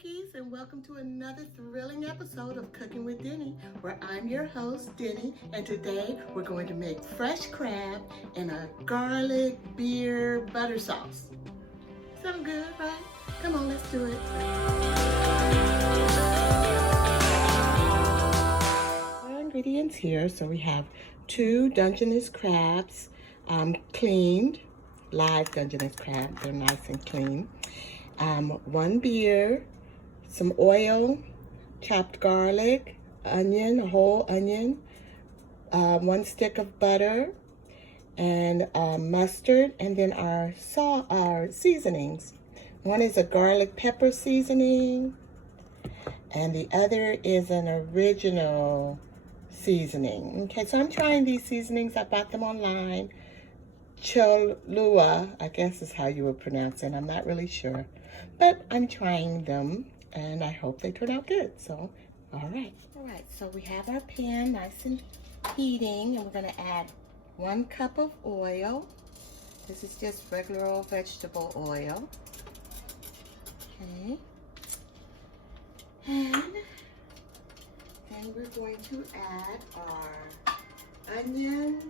cookies, and welcome to another thrilling episode of Cooking with Denny, where I'm your host, Denny, and today we're going to make fresh crab in a garlic beer butter sauce. Sound good, right? Come on, let's do it. Our ingredients here, so we have 2 Dungeness crabs, cleaned, live Dungeness crab, they're nice and clean. 1 beer, some oil, chopped garlic, onion, a whole onion, 1 stick of butter, and mustard, and then our seasonings. One is a garlic pepper seasoning, and the other is an original seasoning. Okay, so I'm trying these seasonings. I bought them online. Cholula, I guess is how you would pronounce it. I'm not really sure, but I'm trying them, and I hope they turn out good. So, all right, so we have our pan nice and heating, and we're going to add 1 cup of oil. This is just regular old vegetable oil. Okay. And then we're going to add our onions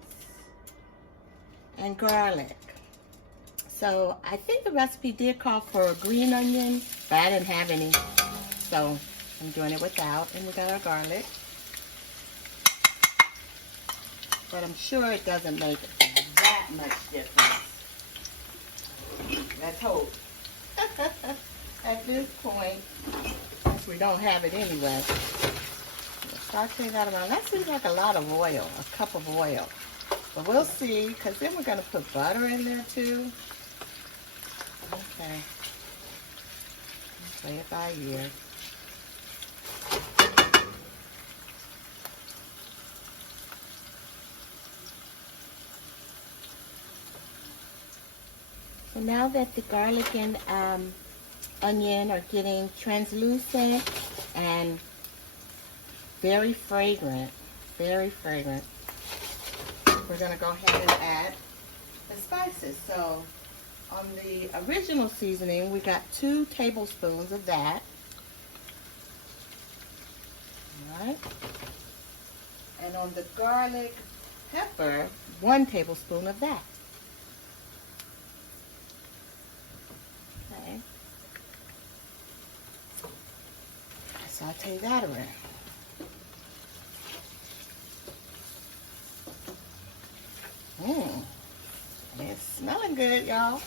and garlic. So I think the recipe did call for green onion, but I didn't have any, so I'm doing it without. And we got our garlic, but I'm sure it doesn't make that much difference. Let's hope. At this point, since we don't have it anyway, saute that around. That seems like a lot of oil, a cup of oil. But we'll see, because then we're going to put butter in there too. Okay. Play it by ear. So now that the garlic and onion are getting translucent and very fragrant, we're going to go ahead and add the spices. So on the original seasoning, we got 2 tablespoons of that. All right. And on the garlic pepper, 1 tablespoon of that. Okay. Saute that around. It's smelling good, y'all.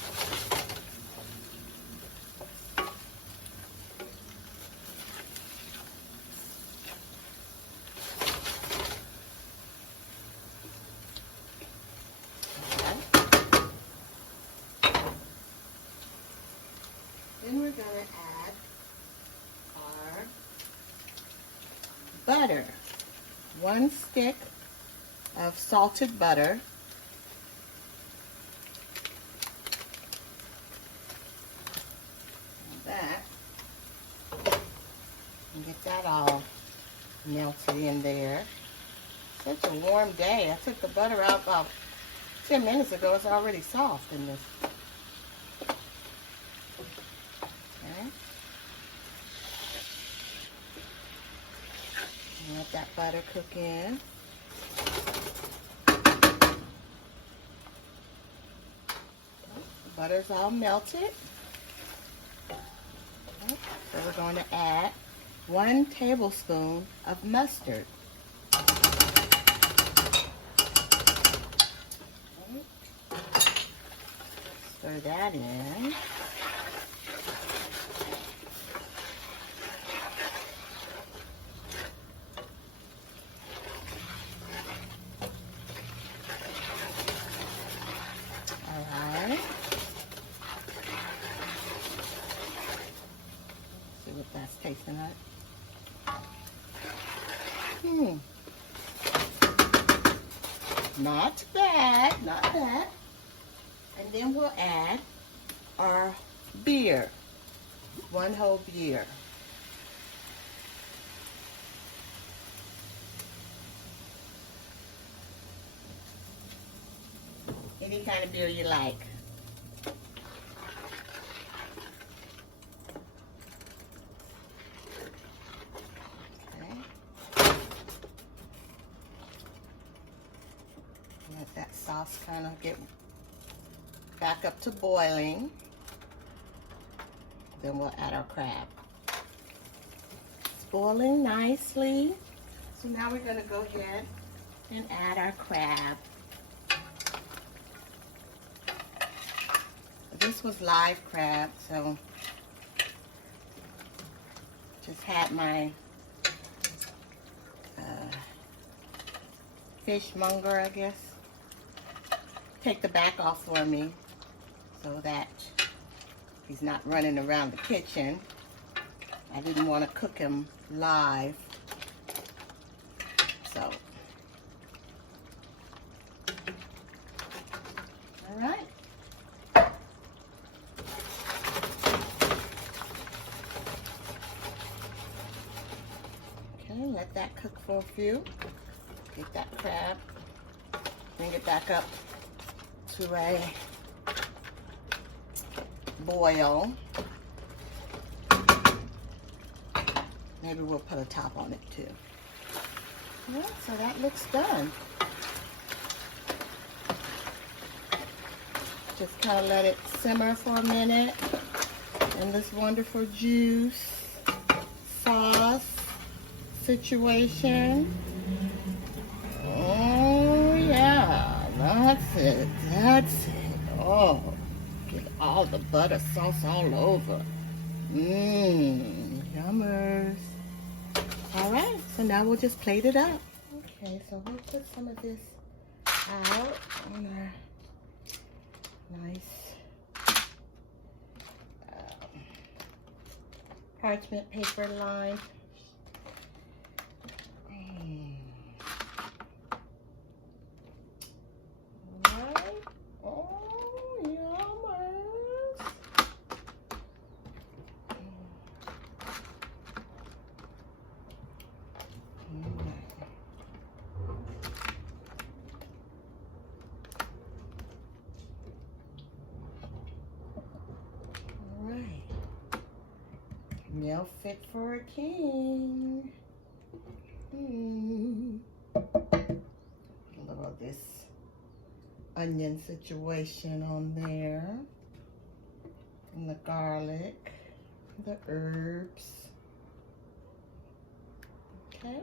Then we're going to add our butter. 1 stick of salted butter. That and get that all melted in there. Such a warm day. I took the butter out about 10 minutes ago. It's already soft in this. Okay. Let that butter cook in. The butter's all melted. So we're going to add 1 tablespoon of mustard. Stir that in. All right. See what that's tasting like. Not bad, not bad. And then we'll add our beer, 1 whole beer. Any kind of beer you like. sauce kind of get back up to boiling. Then we'll add our crab. It's boiling nicely. So now we're going to go ahead and add our crab. This was live crab, so just had my fishmonger, I guess, take the back off for me so that he's not running around the kitchen. I didn't want to cook him live, so. All right. Okay, let that cook for a few. Get that crab, bring it back up to a boil. Maybe we'll put a top on it too. Yeah, so that looks done. Just kind of let it simmer for a minute in this wonderful juice sauce situation. Oh yeah, that's it, that's it. Oh, get all the butter sauce all over. Mmm, yummers. All right, so now we'll just plate it up. Okay, so we'll put some of this out on our nice parchment paper lined. Meal fit for a king. A little of this onion situation on there. And the garlic, the herbs. Okay.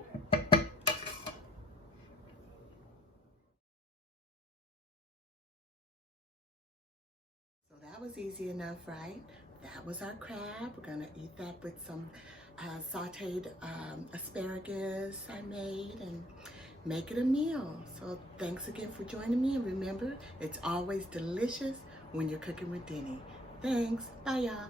So that was easy enough, right? That was our crab. We're gonna eat that with some sauteed asparagus I made and make it a meal. So thanks again for joining me, and remember, it's always delicious when you're cooking with Denny. Thanks, bye y'all.